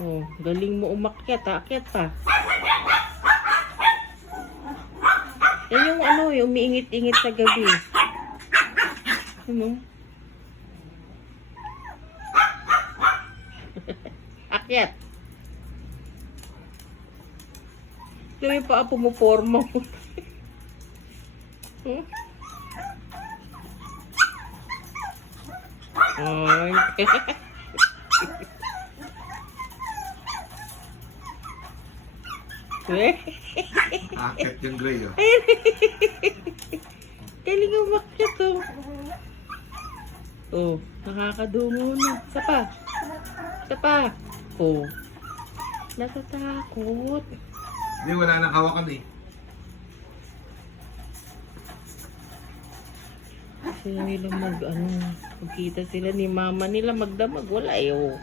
Oh, galing mo umakyat, ha? Akyat pa. Yan yung ano, yung umiingit-ingit sa gabi. Ano? Akyat. Ito yung paa pumuporma mo. Ay. Akit yung gray, oh. Galing umakyat, oh. Oh, nakakadungo na. Isa pa. Isa pa. Oh. Natatakot. Hindi, wala nang hawakan eh. Sila nila magkita sila ni mama nila magdamag. Wala eh, oh.